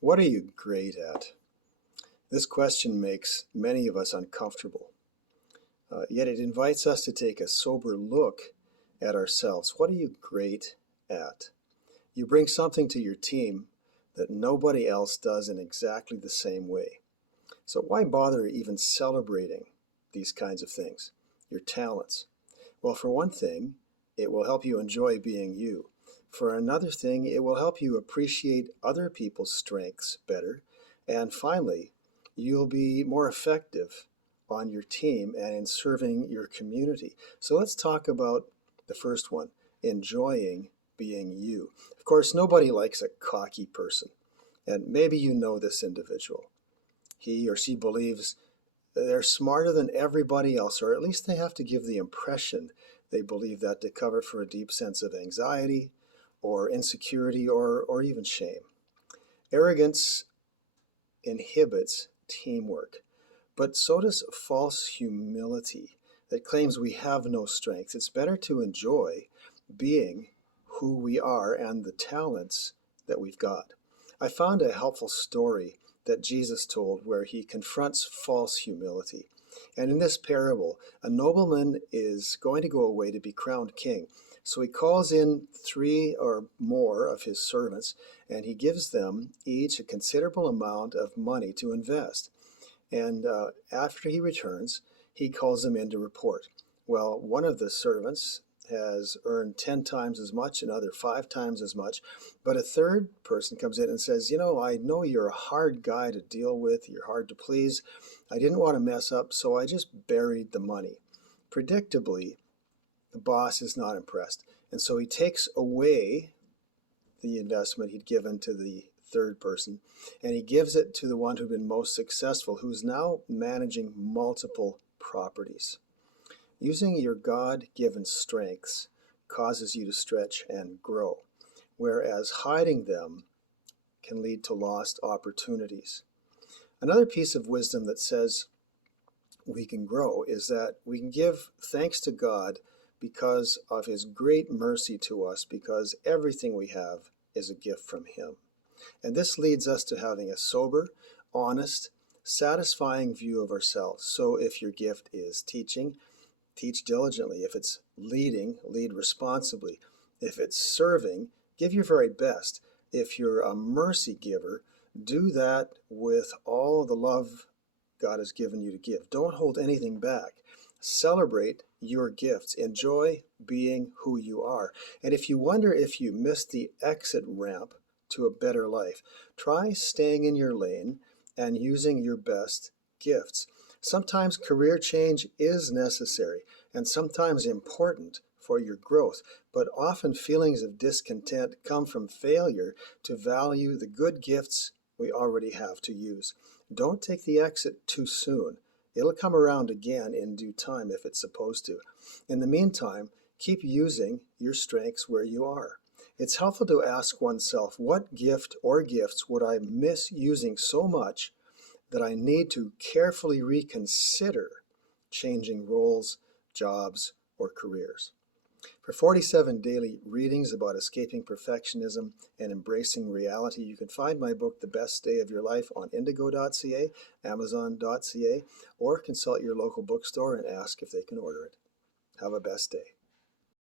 What are you great at? This question makes many of us uncomfortable, yet it invites us to take a sober look at ourselves. What are you great at? You bring something to your team that nobody else does in exactly the same way. So why bother even celebrating these kinds of things? Your talents. Well, for one thing, it will help you enjoy being you. For another thing, it will help you appreciate other people's strengths better. And finally, you'll be more effective on your team and in serving your community. So let's talk about the first one, enjoying being you. Of course, nobody likes a cocky person. And maybe you know this individual. He or she believes they're smarter than everybody else, or at least they have to give the impression they believe that to cover for a deep sense of anxiety or insecurity or even shame. Arrogance inhibits teamwork, but so does false humility that claims we have no strengths. It's better to enjoy being who we are and the talents that we've got. I found a helpful story that Jesus told where he confronts false humility. And in this parable, a nobleman is going to go away to be crowned king. So he calls in 3 or more of his servants, and he gives them each a considerable amount of money to invest. And after he returns, he calls them in to report. Well, one of the servants has earned 10 times as much, another 5 times as much. But a third person comes in and says, I know you're a hard guy to deal with, you're hard to please. I didn't want to mess up, so I just buried the money. Predictably, the boss is not impressed. And so he takes away the investment he'd given to the third person, and he gives it to the one who'd been most successful, who's now managing multiple properties. Using your God-given strengths causes you to stretch and grow, whereas hiding them can lead to lost opportunities. Another piece of wisdom that says we can grow is that we can give thanks to God because of his great mercy to us, because everything we have is a gift from him. And this leads us to having a sober, honest, satisfying view of ourselves. So if your gift is teaching, teach diligently. If it's leading, lead responsibly. If it's serving, give your very best. If you're a mercy giver, do that with all the love God has given you to give. Don't hold anything back. Celebrate your gifts. Enjoy being who you are. And if you wonder if you missed the exit ramp to a better life, try staying in your lane and using your best gifts. Sometimes career change is necessary and sometimes important for your growth, but often feelings of discontent come from failure to value the good gifts we already have to use. Don't take the exit too soon. It'll come around again in due time if it's supposed to. In the meantime, keep using your strengths where you are. It's helpful to ask oneself, what gift or gifts would I miss using so much that I need to carefully reconsider changing roles, jobs, or careers? For 47 daily readings about escaping perfectionism and embracing reality, you can find my book, The Best Day of Your Life, on indigo.ca, amazon.ca, or consult your local bookstore and ask if they can order it. Have a best day.